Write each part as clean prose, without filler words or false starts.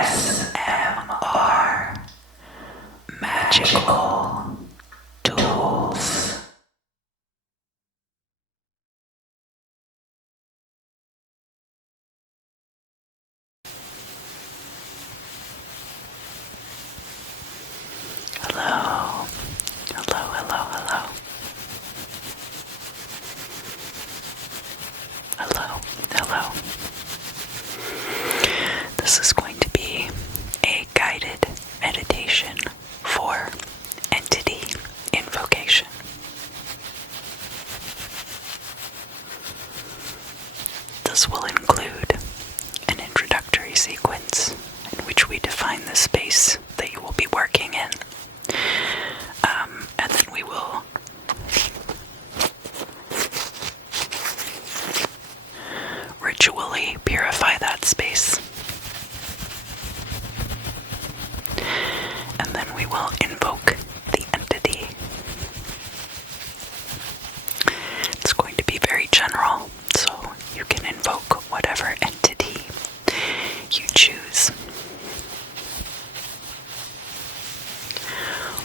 ASMR Magical Tools. Hello, hello, hello, hello. Hello, hello. This is going to be a guided meditation for entity invocation. This will include an introductory sequence in which we define the space that you will be working in. And then we will ritually purify that space. And then we will invoke the entity. It's going to be very general, so you can invoke whatever entity you choose.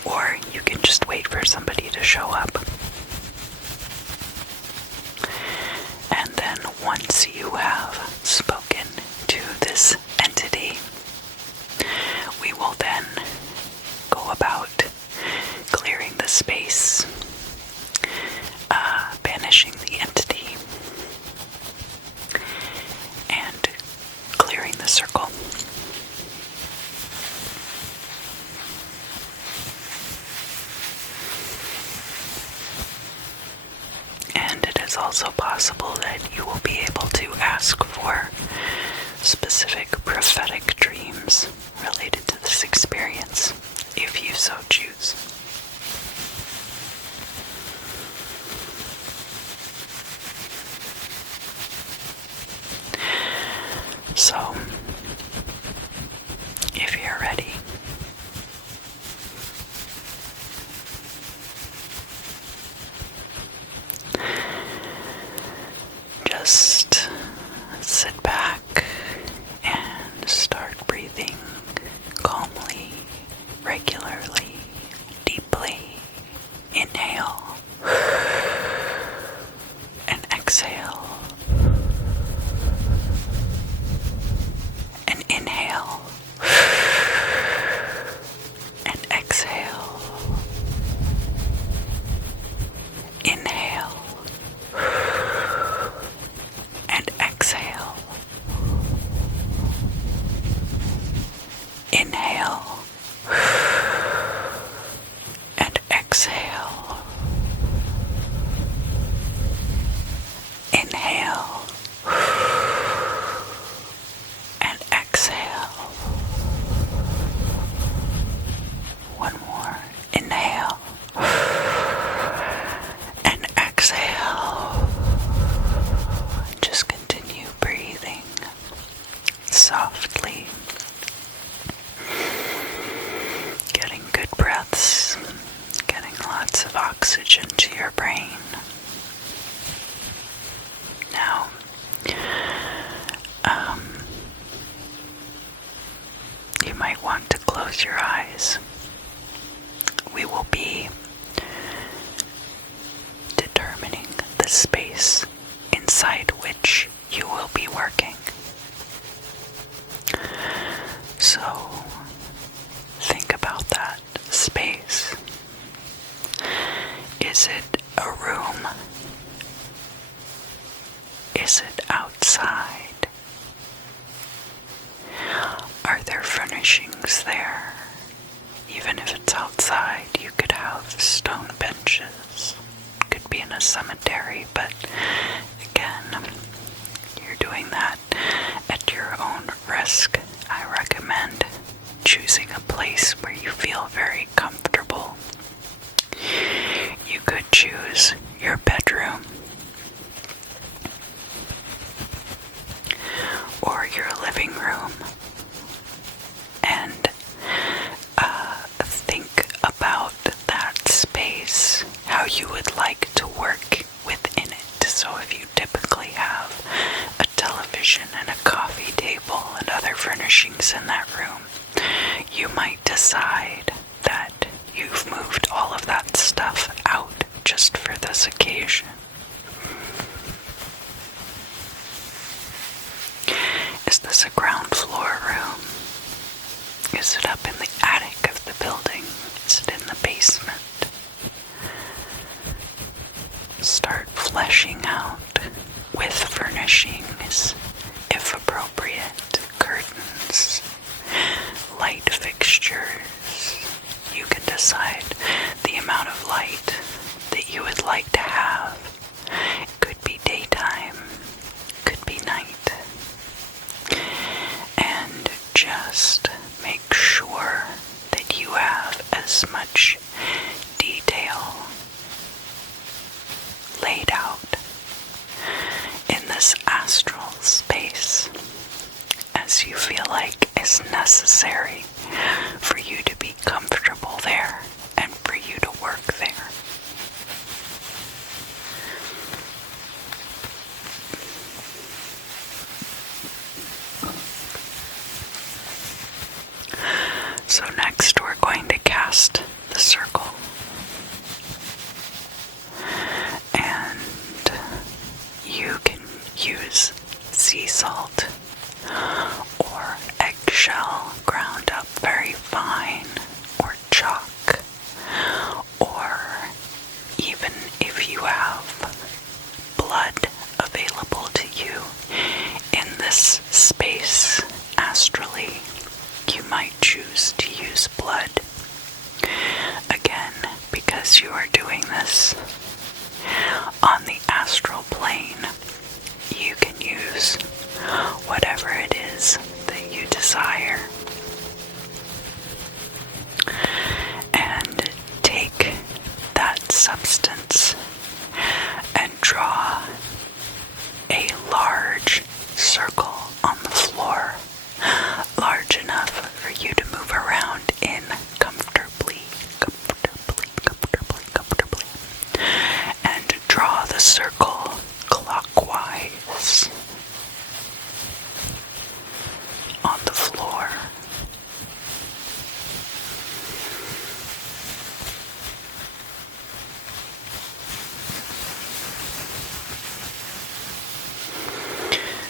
Or you can just wait for somebody to show up. And then once you have spoken to this entity, we will then go about clearing the space, banishing the entity, and clearing the circle. And it is also possible that you will be able to ask for specific prophetic dreams related to this experience, if you so choose. So, if you're ready, just sit back and start breathing calmly, regularly, deeply. Inhale and exhale. And inhale and exhale. Inhale and exhale. Inhale and exhale. Inhale and exhale. One more. Inhale and exhale. Just continue breathing softly, getting good breaths, getting lots of oxygen to your brain. Now, you might want to close your eyes. We will be determining the space inside which you will be working. So, think about that space. Is it a room? Is it outside? Are there furnishings there? Even if it's outside, you could have stone benches. Could be in a cemetery, but again, you're doing that at your own risk. I recommend choosing a place where you feel very comfortable. You could choose your bedroom or your living room, and think about that space, how you would like to work within it. So if you typically have a television and a coffee table and other furnishings furnishings in that room. You might decide that you've moved all of that stuff out just for this occasion. Is this a ground floor room? Is it up in the attic of the building? Is it in the basement? Start fleshing out with furnishings, if appropriate, curtains, light fixtures. You can decide the amount of light that you would like to have. It could be daytime, could be night. And just make sure that you have as much detail laid out in this astral space as you feel like is necessary for you to be comfortable there and for you to work there. So next we're going to cast the circle. And you can use sea salt or eggshell ground up very fine, or chalk, or even if you have blood available to you in this space astrally, you might choose to use blood. Again, because you are doing this on the astral plane, you can use whatever it is that you desire. And take that substance and draw a large circle on the floor, large enough for you to move around in comfortably, and draw the circle clockwise on the floor.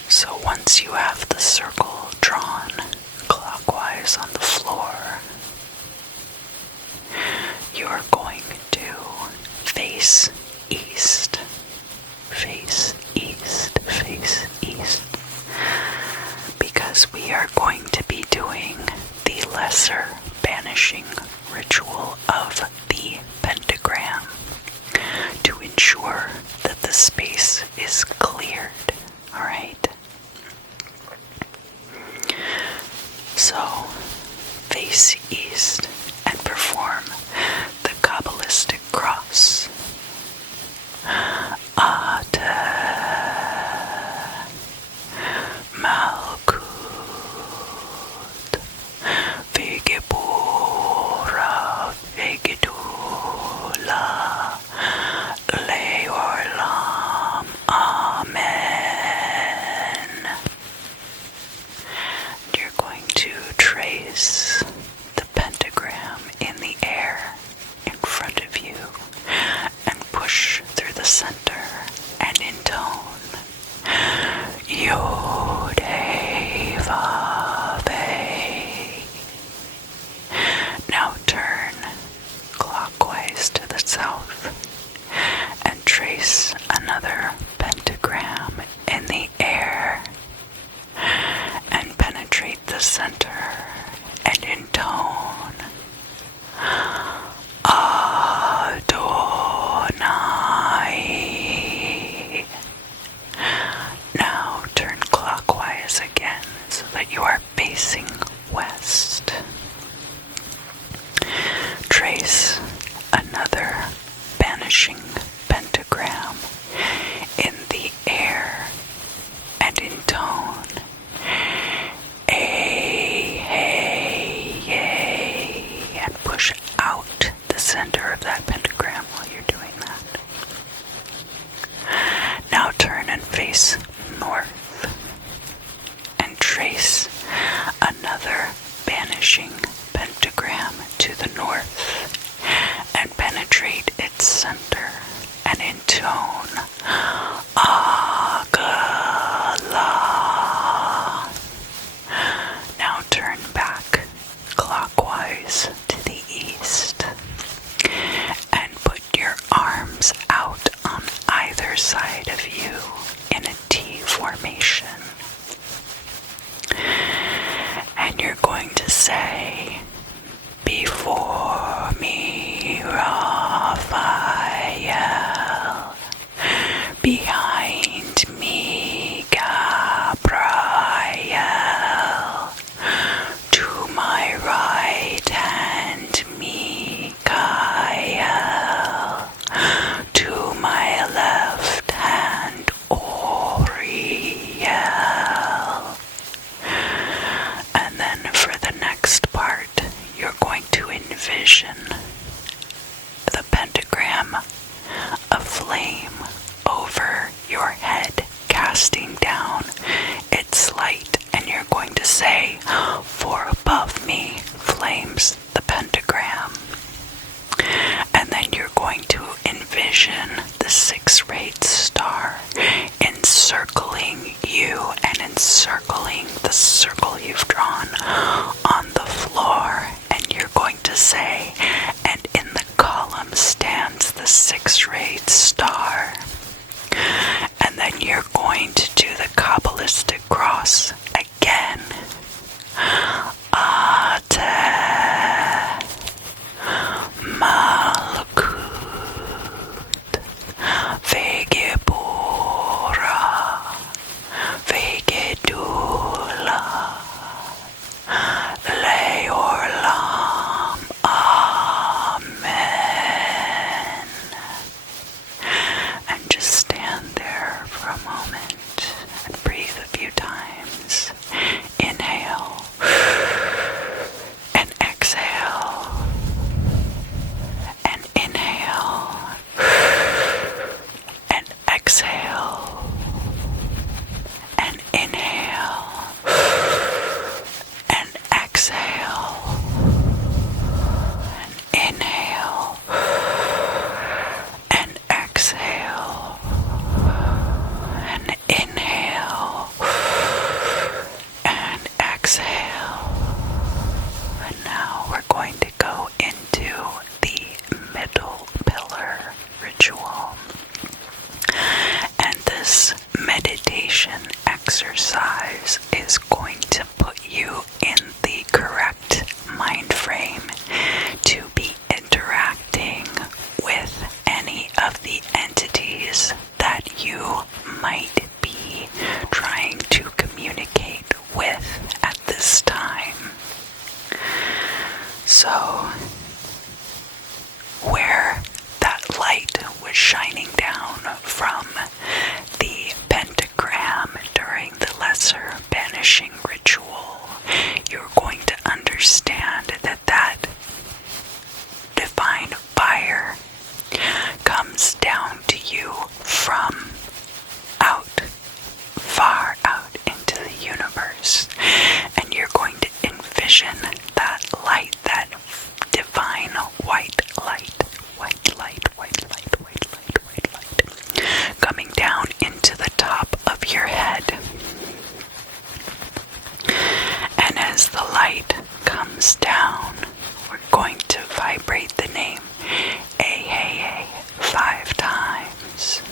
So once you have the circle drawn clockwise on the floor, you're going to face east, face east, face east, because we are going to be doing the lesser banishing ritual of the pentagram to ensure that the space is cleared. Alright? So, face east and perform the Kabbalistic cross. Ata Malkut Vigibura Vigidula Leorlam. Amen. You're going to trace the pentagram in the air in front of you and push through the center and intone Yod Hey Vav Hey. Now turn clockwise to the south and trace another pentagram in the air and penetrate the center and intone Adonai. Now turn clockwise again so that you are facing west. Trace another banishing pentagram in the air and intone A, hey, yay, and push out the center of that pentagram while you're doing that. Now turn and face north and trace another formation. And you're going to say, before me, Raphael, behind me, Gabriel, to my right hand, Michael, to my left hand, Oriel. And then for the next part, you're going to envision the pentagram of flame over your head, casting down its light, and you're going to say, for above me flames the pentagram. And then you're going to envision the six-rayed star encircling you and encircling the circle you've drawn on the floor. And you're going to say, and in the column stands the six-rayed star. And then you're going to do the Kabbalistic cross again. Ate Malkut Vegebura Vegedula Leorlam. Amen. And just stand there for a moment and breathe a few times. Inhale and exhale, and inhale and exhale, and inhale and exhale, and inhale and exhale, and inhale and exhale. And now we're going to go into the middle pillar ritual. And this meditation exercise is going to put you in the correct mind frame to be interacting with any of the entities that you might be trying to communicate with at this time. So, where that light was shining down from the pentagram during the lesser banishing ritual, you're going to understand that that divine fire comes down to you from out, far out into the universe. And you're going to envision that light, that divine white light, coming down into the top of your head. And as the light comes down, we're going to vibrate the name A 5 times.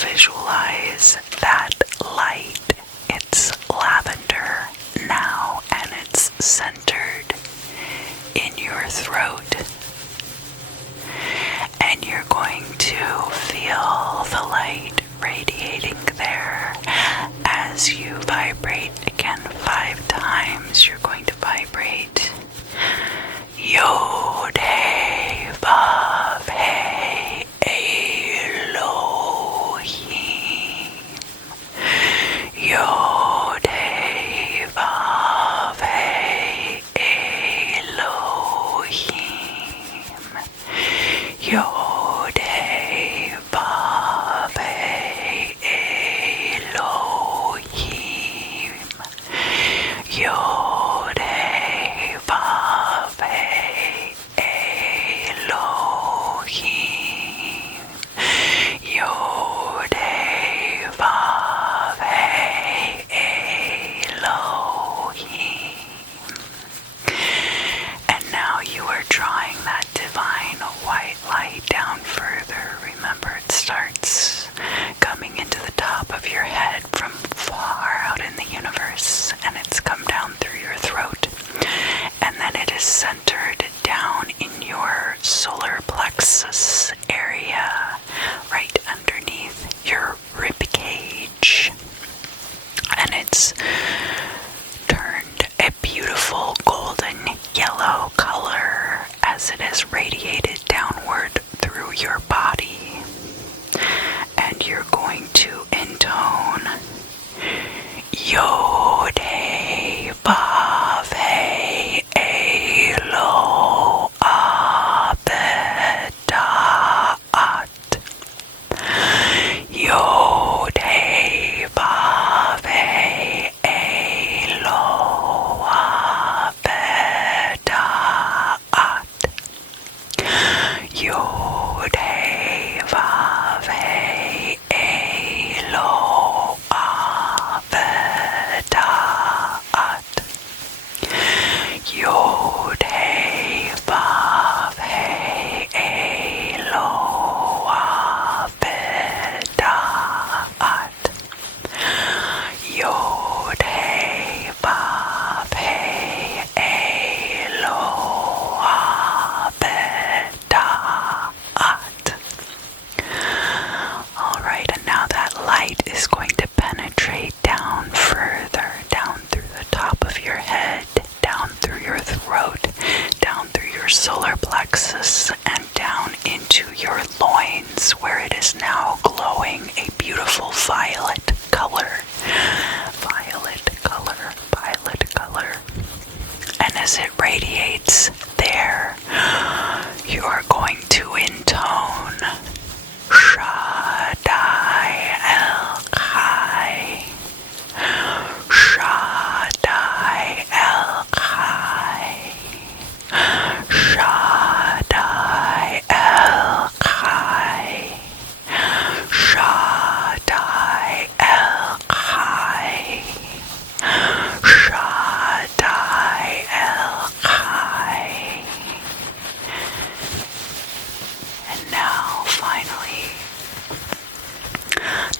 Visualize that light. It's lavender now, and it's centered in your throat. And you're going to feel the light radiating there as you vibrate again 5 times. You're going to vibrate Yod Hey Vav Hey Elohim. Yod Hey Vav Hey Elohim. Yod Hey Vav Hey Elohim. Elohim. And now you are drawing that divine white light down further. Remember, it starts coming into the top of your head from far out in the universe, and it's come down through your throat, and then it is centered down in your solar plexus area, right underneath your rib cage, and it's turned a beautiful golden yellow color as it is radiated downward through your body. And you're going to intone Yod Hey Vav Hey Elo Abed Da'at. Yod Hey Vav Hey Elo Abed Da'at. Yod Hey Vav Hey Elo Abed Da'at. Yod Hey Vav Hey Elo Abed Da'at. Yod Hey Vav Hey Elo Abed Da'at. Alright, and now that light is going to penetrate down further, down through the top of your head, down through your throat, down through your solar plexus, and down into your loins, where it is now glowing a beautiful violet color. Violet color, violet color. And as it radiates there, you are going to intone Shaddai El Chai. Shaddai El Chai. Shaddai El Chai. Shaddai El Chai. Shaddai El Chai. And now, finally,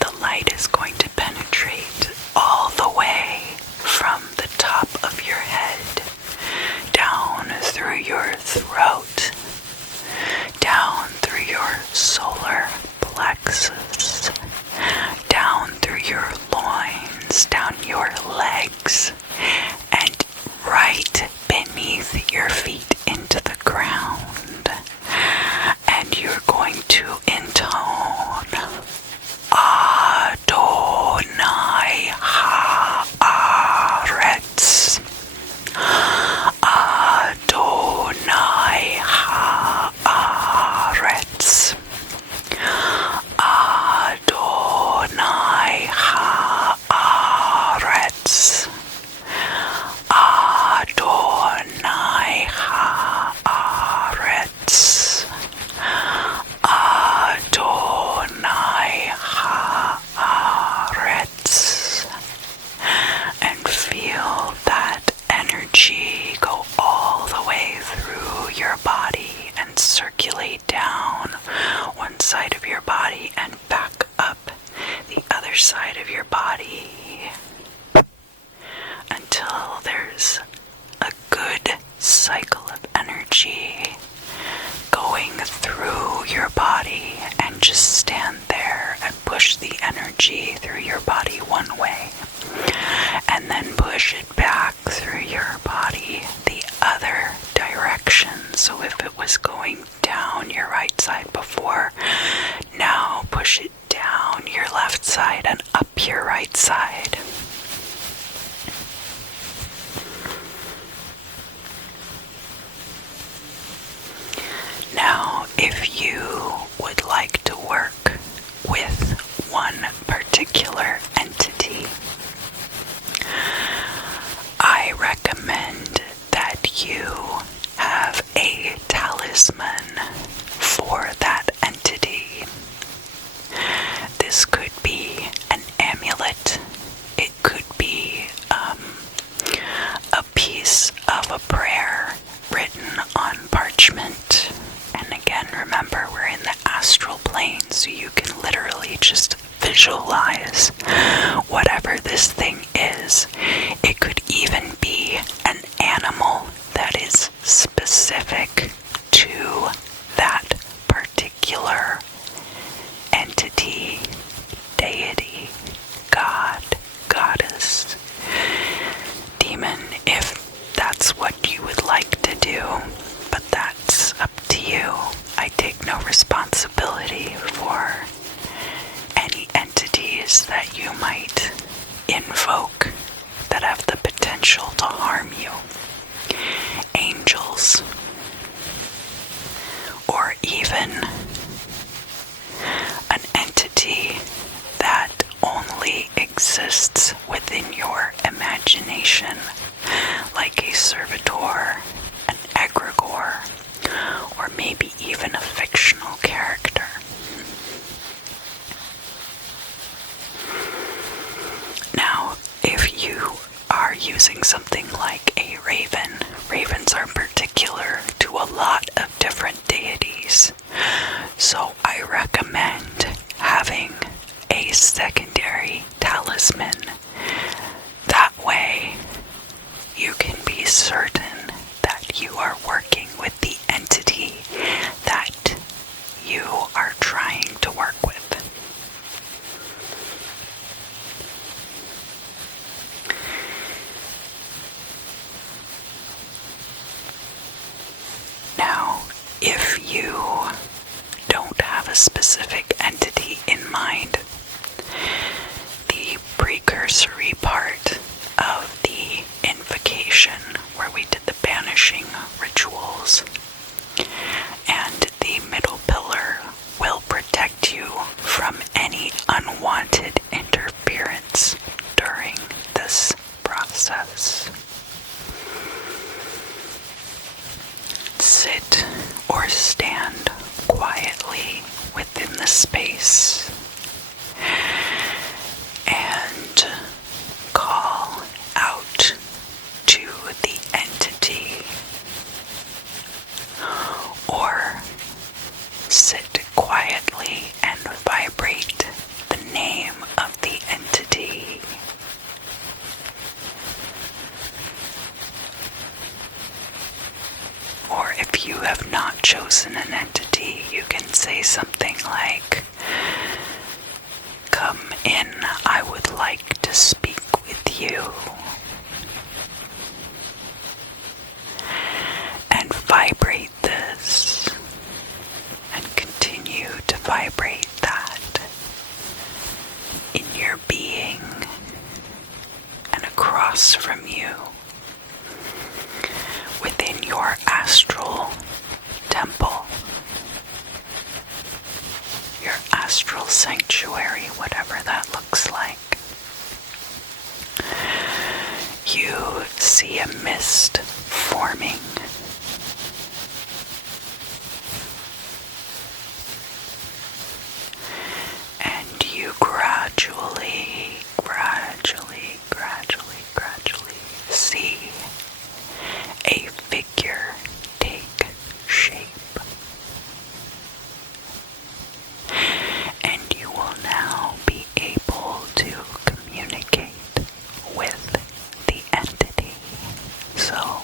the light is going to penetrate all the way from the top of your head, down through your throat, down through your solar plexus, down through your loins, down your legs, and right beneath your feet into the ground. And you're going to intone Adonai Haaretz. Adonai Haaretz. Adonai Haaretz. Adonai Haaretz. Adonai Haaretz. And feel that energy go all the way through your body and circulate down one side of your body and back up the other side of your body until there's a good cycle of energy going through your body, and just stand there and push the energy through your body one way and then push it back through your body the other direction. So if it was going down your right side before, now push it down your left side and up your right side. Now, if you would like to work with one particular entity, I recommend that you have a talisman attachment. And again, remember, we're in the astral plane, so you can literally just visualize whatever this thing is. It could even be an animal that is specific to that particular entity, deity, god, goddess, demon, if that's what you would like to do, but that's up to you. I take no responsibility for any entities that you might invoke that have the potential to harm you. Angels, or even an entity that only exists within your imagination, like a servitor, an egregore, or maybe even a fictional character. Now, if you are using something like a raven, ravens are particular to a lot of different deities, so I recommend having a secondary talisman. That way, you can be certain that you are working with the entity that you are trying to work with. Now, if you don't have a specific entity in mind, the precursory part of the invocation, where we did the banishing rituals, and the middle pillar will protect you from any unwanted interference during this process. Sit or stand quietly within the space and call out to the entity, or sit quietly and vibrate the name of the entity. Or if you have not chosen an entity, you can say something like, "Come in, I would like to speak with you." And vibrate this, and continue to vibrate that in your being and across from you, within your astral temple, your astral sanctuary, whatever that looks like. You see a mist forming. And you gradually see a figure take shape. And you will now be able to communicate with the entity. So,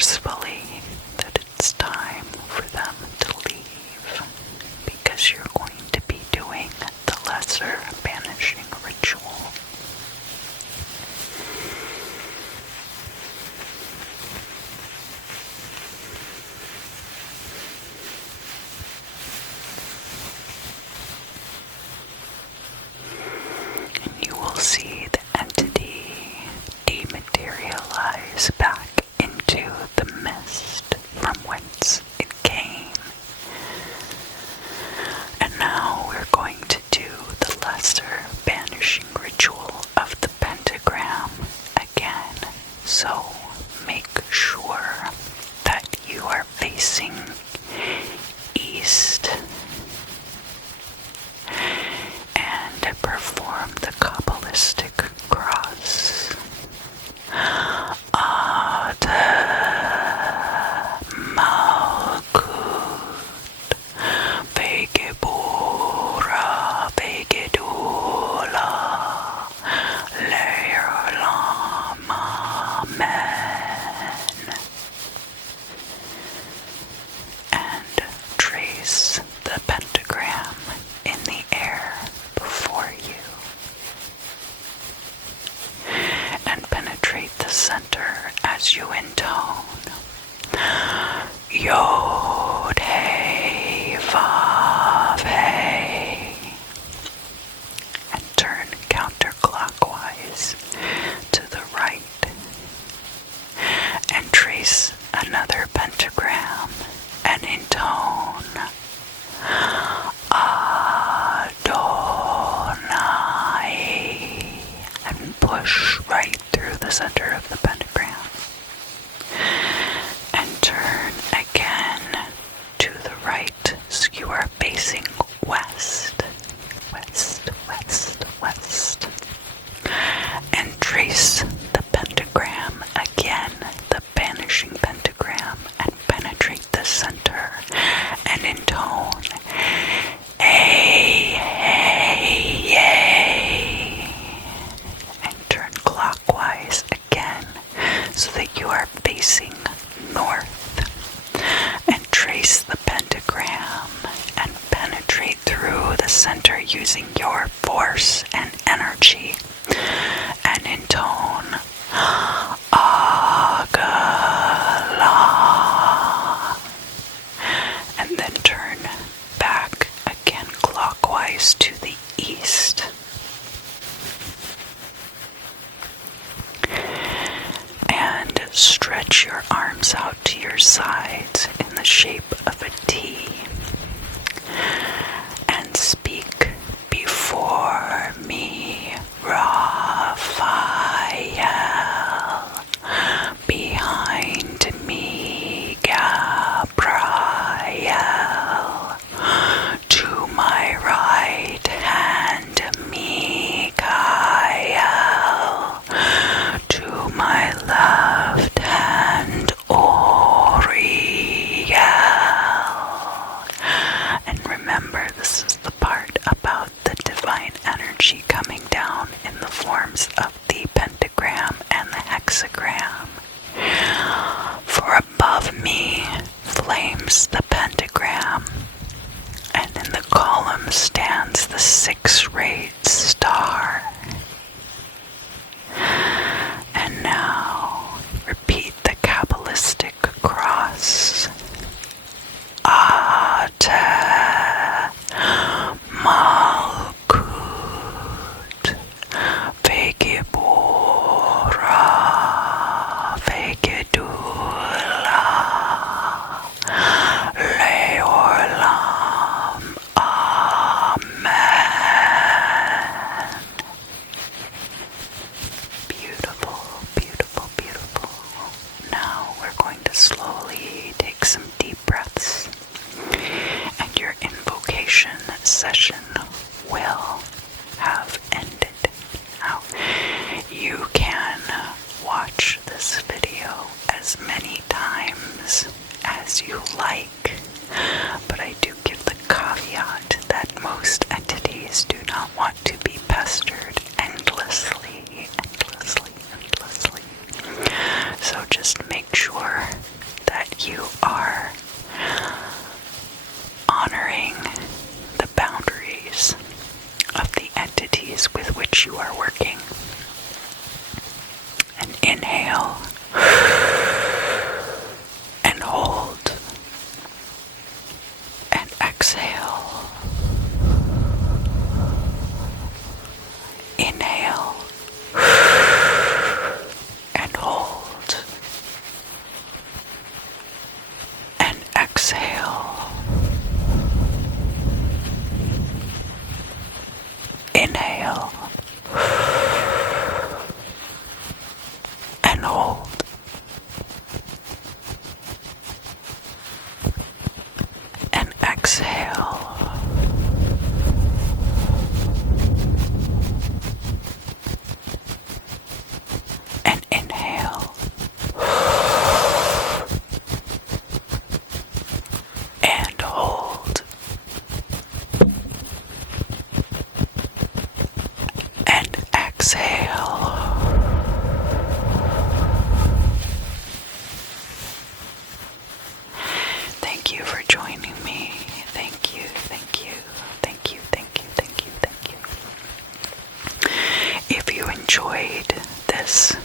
forcefully that it's time for them to leave, because you're going to be doing the lesser banishing ritual. And you will see the entity dematerialize back into the mist from whence it came. And now we're going to do the lesser banishing ritual of the pentagram again. So make sure that you are facing east and perform the Kabbalistic cross. Ate Malkut Vegebura Vegedula Leolam Amen. And trace the pentagram in the air before you, and penetrate the center as you intone Yod Hey Vav Hey, and turn counterclockwise to the right and trace another pentagram and intone Adonai, and push right through the center of the pentagram. And turn again to the right, so you are facing west, west, west, west. And trace the pentagram again, the banishing pentagram, and penetrate the center and intone Hey, hey, yay, and turn clockwise again so that you are facing north, and trace the pentagram and penetrate through the center using your force and energy, and intone Agala, and then turn back again clockwise to the east. And stretch your arms out to your sides in the shape of a T, and speak before me, Raphael, behind me, Gabriel, to my right hand, Mikael, to my left hand, Oriel. Inhale and hold and exhale. Inhale and hold and exhale. Inhale and hold and exhale. And inhale and hold and exhale. Thank you for joining me. Thank you, thank you, thank you, thank you, thank you, thank you. If you enjoyed this